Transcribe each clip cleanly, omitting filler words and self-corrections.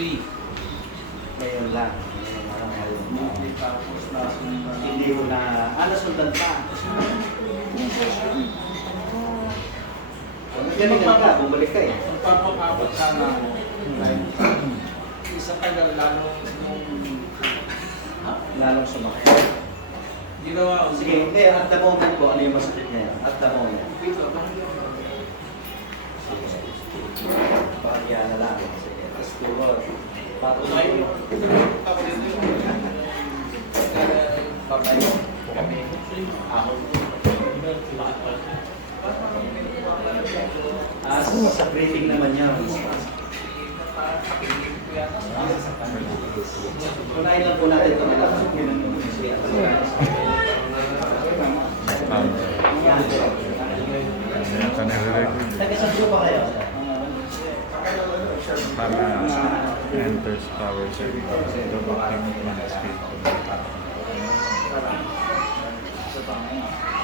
3. Ngayon lang. Tapos nasundan. Hindi mo na, nasundan pa. Galing ka, bumalik ka eh. Magpapakabot sana ako. Isang tagal, Lalong sumakit. ginawa ko. Sige, hindi, at the moment po, ano yung masakit niya? At the moment. Dito, Pakagyan na lang. Sige, tapos tuhod. Tapos ako dito yung babay kami. Ako. Sa briefing naman niya. Kunain lang po natin ito nila. Nag-isang po ba kayo? Para enters power service. Robotic speed.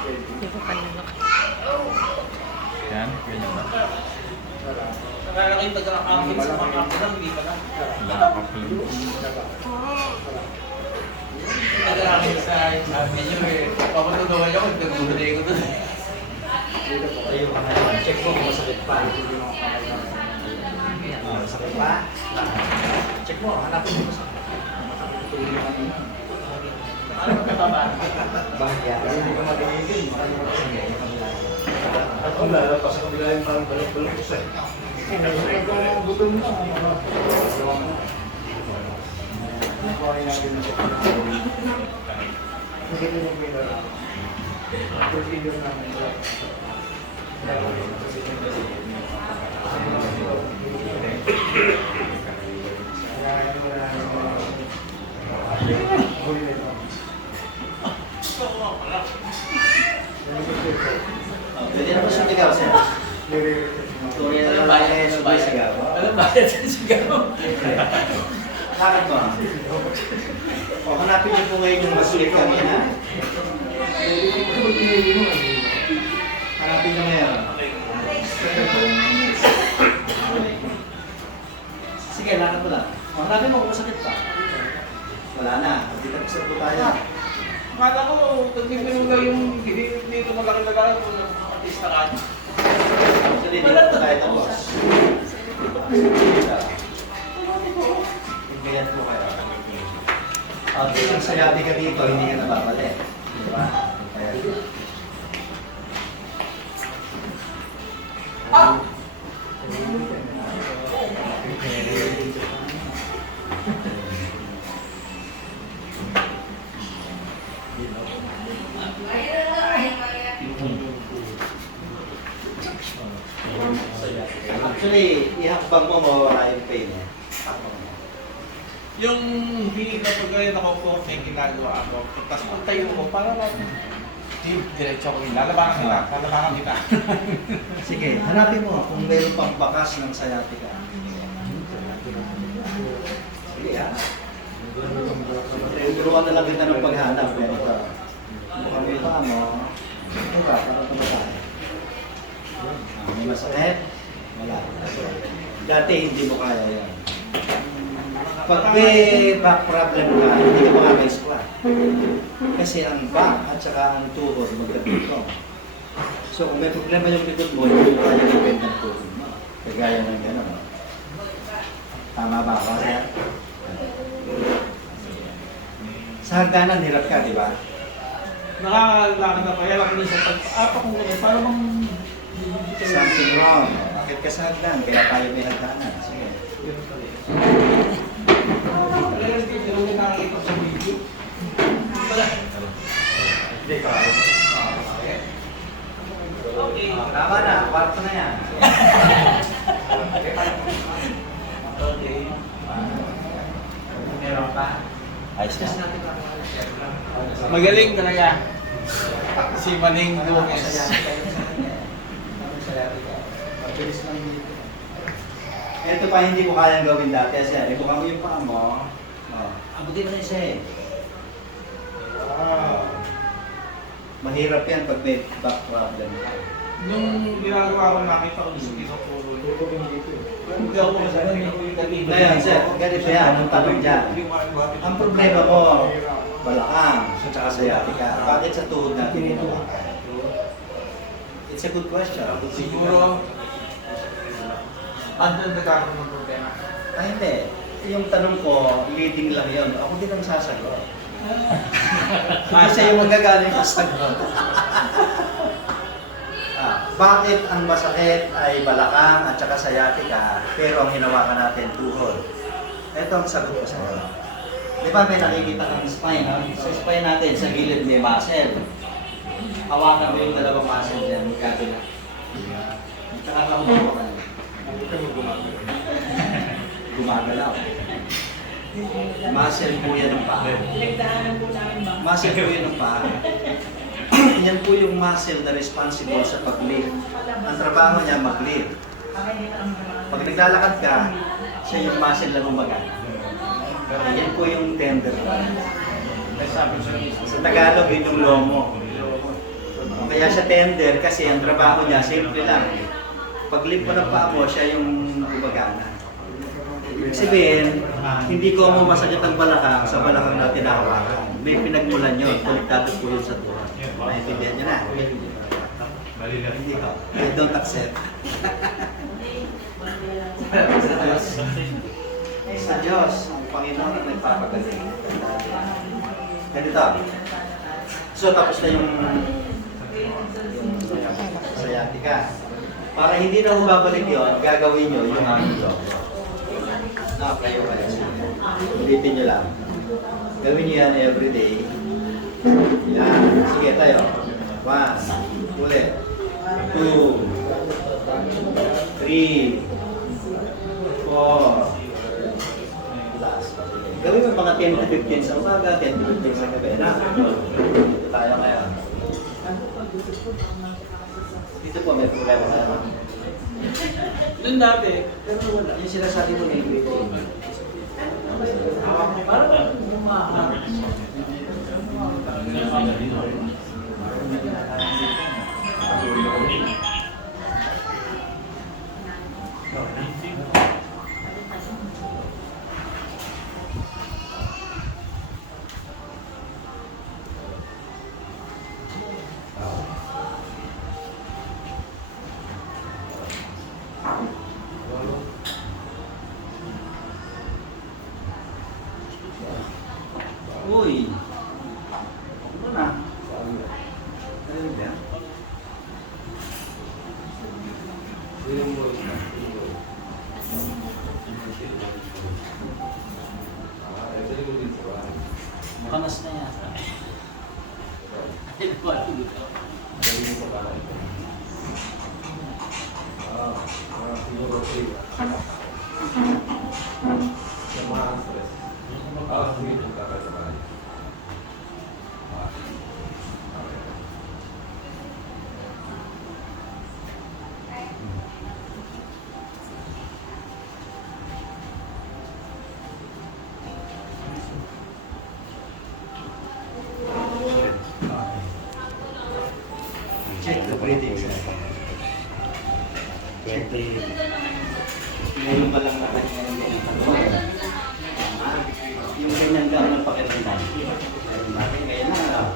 Hindi ko kanilok. Yan, ganyan ba? Nakakita ka ng akin sa mga kapitang, hindi pa lang. Lakap lang. Nag-aakit sa sabi niyo eh. Papatunawan niyo kung nagbubuday ko doon. Tayo ka ngayon. Check mo kung masakit pa. Masakit pa? Check mo, hanapin mo masakit. Ano ba kataba? Bahaya. Hindi ka matigigil. At kung lalabas sa kabila yung parang balok-balok ko sa'yo. Gutom na. Pwede na ba sumigaw siya? Tuloy na lang tayo sumigaw. Alam bayad sa sigaw. Lakad mo. O, hanapin niyo po ngayon yung masulit kanina. Hanapin niyo ngayon. Sige, lakad mo lang. O, hanapin mo kung masakit pa. Wala na. Dito po tayo. Akala ko, pag-ibig lang yung dito mo lang nagagawa kung artista ka. So, dito po tayo tapos. Ganyan po kayo. Kung sayabi ka dito, hindi ka nababalik. Di ba? Kaya, actually, ihakbang mo, mawawala yung pain eh. Yung hindi kapag kayo nakaupo, may ginagawa ako. Tapos pag tayo mo, para lang, diretso ko yun. Lalabangan kita. Sige, hanapin mo kung mayroon pang bakas ng sciatica. Sige ha. Turuan na lang kita ng paghanap. Meron ka. Mukhang may paa mo. Ito ka, para tumatay. May masakit? Wala. Dati hindi mo kaya yan. Pag may back problem ka, hindi ka makaka-squat. Kasi ang back at saka ang tuhod magkabito. So kung may problema yung likod mo, hindi mo kaya i-bend ang tuhod mo. Kagaya ng gano'n. Tama ba ako, sir? Sa hagdanan, hirap ka, di ba? Nakakalakad na kaya lang minsan pag-apa ko ngayon, para bang Something wrong. Bakit ka sa hagdan? Kaya tayo may hagdanan. Sige. Yung nakakita sa video. Hindi ka. Okay. Tama na. Kwarto na yan. Okay. Meron pa? Ayos na. Magaling talaga. Si Maning Gomez. Mabilis lang dito. Ito pa hindi ko kayang gawin dati. Kasi ibuka mo yung paa mo. Abutin mo na isa eh. Wow. Mahirap yan pag may back problem. Nung ginagawa ko, nakita ko sa pinapuro. Hindi ako Ngayon, sir, ganito yan, ang tanong dyan. Ang problema mo, balakang, at saka sciatica. Bakit sa tuhod natin ginawa? It's a good question. Siguro, ano nagkakaroon ng problema? Hindi. Yung tanong ko, leading lang yun. Ako din ang sasagot. Hindi siya yung magagaling sa sagot. Bakit ang masakit ay balakang at saka sciatica, pero ang hinawakan natin tuhod? Ito ang sagot ko sa iyo. Di ba may nakikita kang spine? No? Sa spine natin, sa gilid may muscle. Hawakan mo yung dalawang muscle dyan, magkabila. Nakakamuha ka na. Gumagalaw. Muscle po yan ng paa. Muscle po yan ng paa. Yan po yung muscle na responsible sa pag-lift. Ang trabaho niya mag-lift. Pag naglalakad ka, siya yung muscle na gumagana. Yan po yung tender. Sa Tagalog, yun yung lomo. Kaya siya tender kasi ang trabaho niya, simple lang. Pag-lift mo ng paa mo, siya yung gumagana. Ibig sabihin, hindi ko mo masakit ang balakang sa balakang na tinahawakan. May pinagmulan yun, konektado po yun sa tuhod. Maintindihan niyo na. Hindi ko. I don't accept. Sa Diyos, ang Panginoon ang nagpapagaling. Ganito. So, tapos na yung sciatica. Para hindi na babalik yun, gagawin nyo yung aming job. Kayo. Ulitin nyo lang. Gawin nyo yan everyday. Yan. Sige tayo. 1. Ulit. 2. 3. 4. Last. Gawin mo mga 10 to 15 sa umaga, 10 to 15 sa gabi. Na? Dito tayo ngayon. Dito po may problema na naman. Doon dati, Pero wala. Yung sinasabi mo na yung breathing. parang umahan. Uy! Ano na? Ano ba? Kamas na yata. Check the breathing. Ngayon pa lang natin yung ganyan ka ng pakiramdam. Natin ngayon na.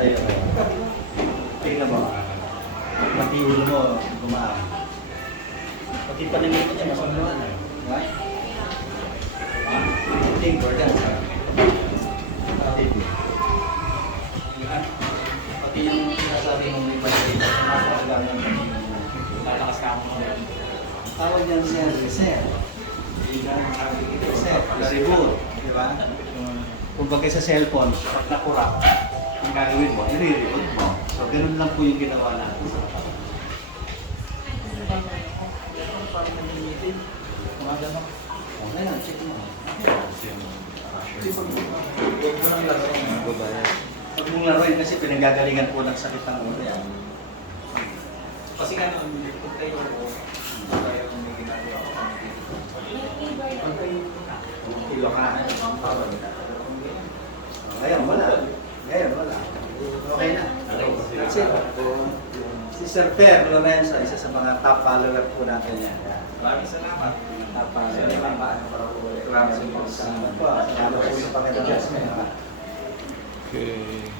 Tayo mo. Tingnan mo. Pati ulo mo, gumaan. Pati paningin mo niya, masamahan. Right? Think for that. Pati yung sinasabi mong may paningin, napakagaan ng paningin mo. Lalakas na ako mga Tawag yan siya, reset. Reset, reboot. Di ba? Kung bagay sa cellphone, pag nakurap, ang gagawin mo, i-reboot mo. So, ganun lang po yung ginawa natin sa kapatid. Okay lang, check mo. Huwag mo nang laro. Magbabayad. Huwag mong laruin kasi pinanggagalingan po ng sakit ng ulo yan. Kasi nga noon, kung tayo ako, tayo kung may ginagawa ko kami dito. Kilo ka. Ngayon, wala. Ngayon, wala. Okay na. That's it. Si Sir Per Lorenzo, isa sa mga top follower po natin yan. Maraming salamat. Top follower. Salamat sa mga Salamat po sa Panginoon. Okay.